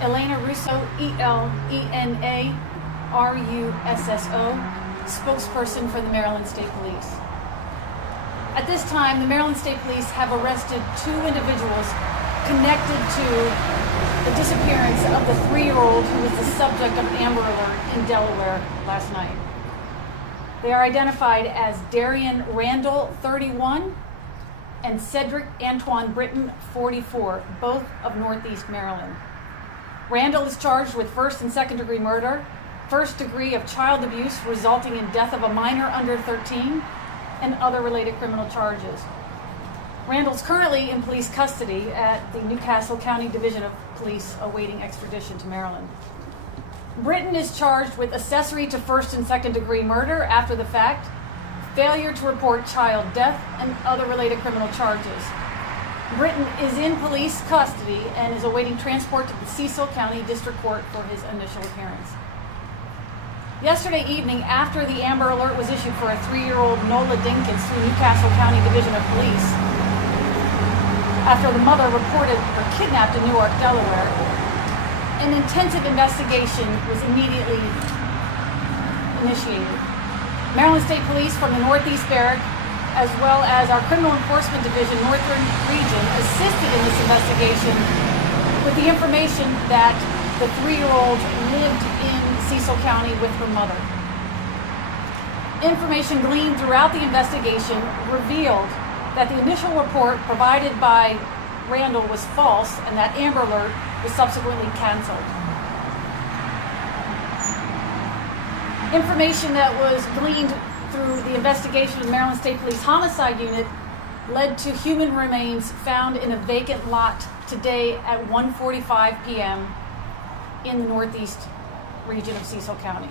Elena Russo, ELENARUSSO, spokesperson for the Maryland State Police. At this time, the Maryland State Police have arrested 2 individuals connected to the disappearance of the 3-year-old who was the subject of an Amber Alert in Delaware last night. They are identified as Darian Randall, 31, and Cedric Antoine Britton, 44, both of Northeast Maryland. Randall is charged with first and second degree murder, first degree of child abuse resulting in death of a minor under 13, and other related criminal charges. Randall's currently in police custody at the Newcastle County Division of Police awaiting extradition to Maryland. Britton is charged with accessory to first and second degree murder after the fact, failure to report child death, and other related criminal charges. Britton is in police custody and is awaiting transport to the Cecil County District Court for his initial appearance. Yesterday evening, after the Amber Alert was issued for a 3-year-old Nola Dinkins through Newcastle County Division of Police, after the mother reported her kidnapped in Newark, Delaware, an intensive investigation was immediately initiated. Maryland State Police from the Northeast Barrack, as well as our Criminal Enforcement Division Northern Region, assisted in this investigation with the information that the 3-year-old lived in Cecil County with her mother. Information gleaned throughout the investigation revealed that the initial report provided by Randall was false and that Amber Alert was subsequently canceled. Information that was gleaned through the investigation of the Maryland State Police Homicide Unit led to human remains found in a vacant lot today at 1:45 p.m. in the Northeast region of Cecil County.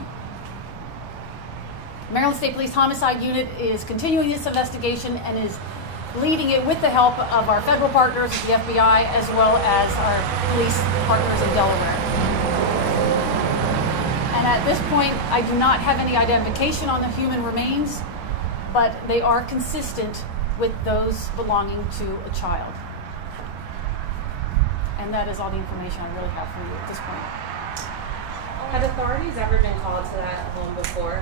Maryland State Police Homicide Unit is continuing this investigation and is leading it with the help of our federal partners, the FBI, as well as our police partners in Delaware. And at this point, I do not have any identification on the human remains, but they are consistent with those belonging to a child. And that is all the information I really have for you at this point. Have authorities ever been called to that home before?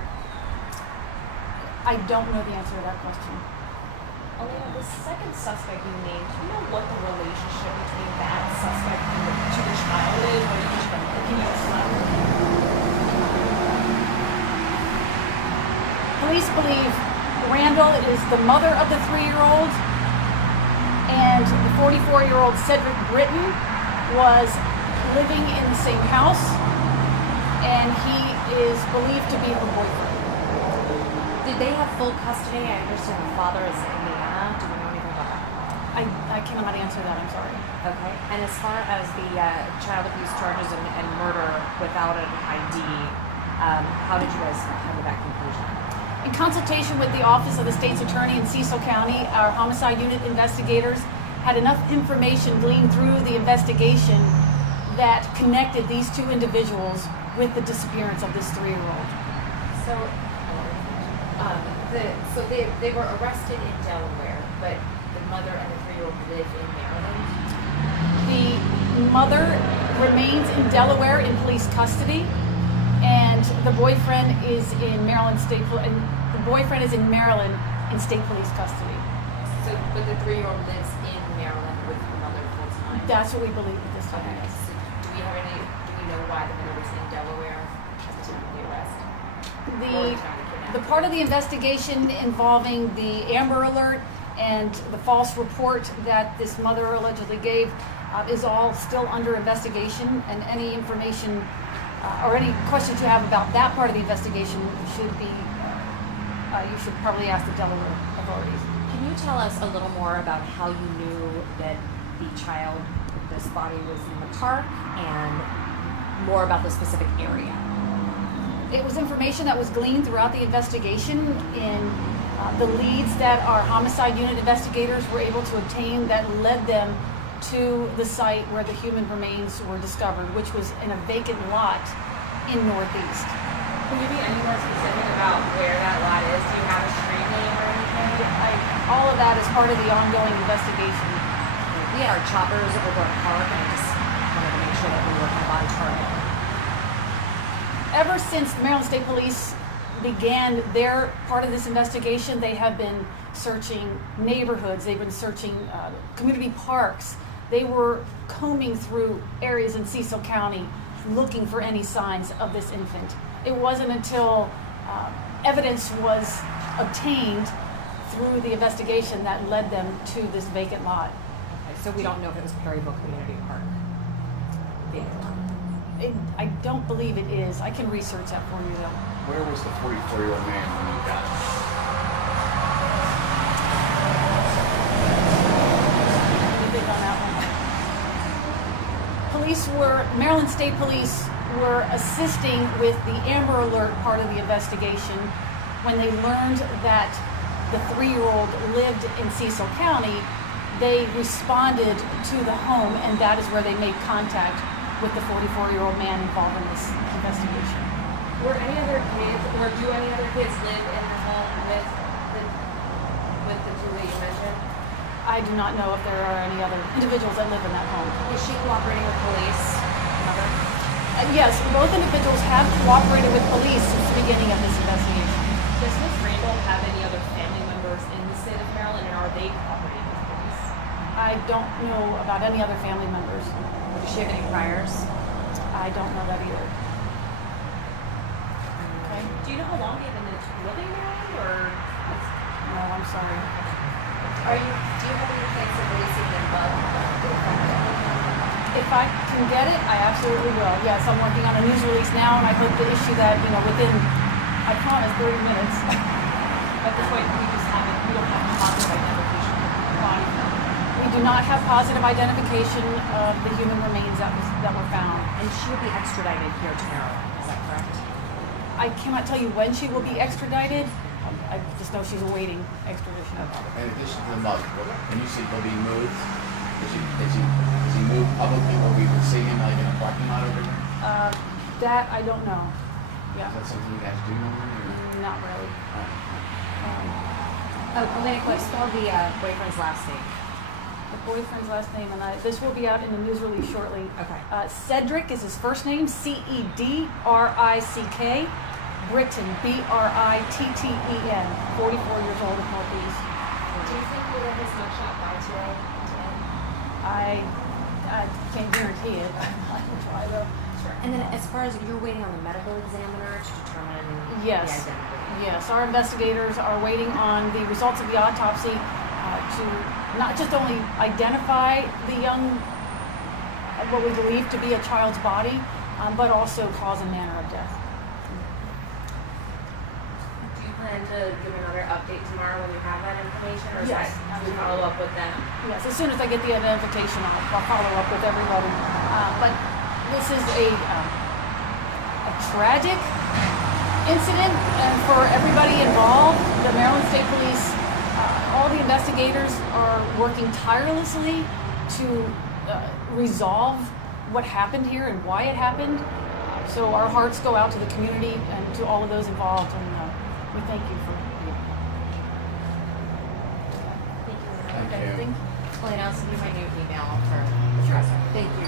I don't know the answer to that question. Elena, the second suspect you named, do you know what the relationship between that suspect and to the child is? Or you just can you elaborate? Police believe Randall is the mother of the 3-year-old, and the 44-year-old Cedric Britton was living in the same house, and he is believed to be her boyfriend. Did they have full custody? I understand the father is in Indiana. Do we know anything about that? I cannot answer that, I'm sorry. Okay. And as far as the child abuse charges and murder without an ID, how did you guys come to that conclusion? In consultation with the Office of the State's Attorney in Cecil County, our homicide unit investigators had enough information gleaned through the investigation that connected these 2 individuals with the disappearance of this 3-year-old. So they were arrested in Delaware, but the mother and the 3-year-old live in Maryland? The mother remains in Delaware in police custody, and the boyfriend is in Maryland State Police custody. So, but the 3-year-old lives in Maryland with her mother full time? That's what we believe at this time. Okay. So do we know why the mother was in Delaware at the time of the arrest? The part of the investigation involving the Amber Alert and the false report that this mother allegedly gave is all still under investigation, and any information or any questions you have about that part of the investigation should be, you should probably ask the Delaware authorities. Can you tell us a little more about how you knew that this body was in the park, and more about the specific area? It was information that was gleaned throughout the investigation in the leads that our homicide unit investigators were able to obtain that led them to the site where the human remains were discovered, which was in a vacant lot in Northeast. Can you be any more specific about where that lot is? Do you have a street name or anything? All of that is part of the ongoing investigation. We had our choppers over at Park, and I just wanted to make sure that we were kind of on ever since the Maryland State Police began their part of this investigation, they have been searching neighborhoods, they've been searching community parks. They were combing through areas in Cecil County looking for any signs of this infant. It wasn't until evidence was obtained through the investigation that led them to this vacant lot. Okay, so we don't know if it was Perryville Community Park. I don't believe it is. I can research that for you though. Where was the 44-year-old man when you got him? Anything on that one? Maryland State Police were assisting with the Amber Alert part of the investigation when they learned that the 3-year-old lived in Cecil County. They responded to the home, and that is where they made contact with the 44-year-old man involved in this investigation. Were any other kids, or do any other kids live in the home with the two that you mentioned? I do not know if there are any other individuals that live in that home. Is she cooperating with police? Mother? Yes, both individuals have cooperated with police since the beginning of this investigation. Does Ms. Randall have any other family members in the state of Maryland, and are they cooperating with police? I don't know about any other family members. Does she have any priors? I don't know that either. Okay. Do you know how long they've been living there, or? No, I'm sorry. Do you have any plans of releasing them above? If I can get it, I absolutely will. Yes, I'm working on a news release now, and I hope to issue that, within, I promise, 30 minutes. At this point, we don't have positive identification of the body. We do not have positive identification of the human remains that were found. And she will be extradited here to Maryland, is that correct? I cannot tell you when she will be extradited. I just know she's awaiting extradition. In addition to the mother, when you say he'll be moved, is he moved publicly, or we would see him like in a parking lot over there? That I don't know. Yeah, Is that something you guys do normally? not really. Elena, can you spell the boyfriend's last name? The boyfriend's last name, and this will be out in the news release shortly. Okay. Cedric is his first name, Cedrick. Britton, Britten, 44 years old in Northeast. Do you think we'll get his mugshot by today? I can't guarantee it. I will try though. Sure. And then as far as you're waiting on the medical examiner to determine Yes. the identity. Yes, our investigators are waiting on the results of the autopsy to not just only identify the young, what we believe to be a child's body, but also cause and manner of death. Do you plan to give another update tomorrow when you have that information, or Yes. do you follow up with them? Yes, as soon as I get the identification, I'll follow up with everybody. But this is a tragic incident, and for everybody involved, the Maryland State Police, all the investigators are working tirelessly to resolve what happened here and why it happened. So our hearts go out to the community and to all of those involved, and we thank you for. Thank you. Thank you. Elena, I'll send you my new email for the dresser. Thank you.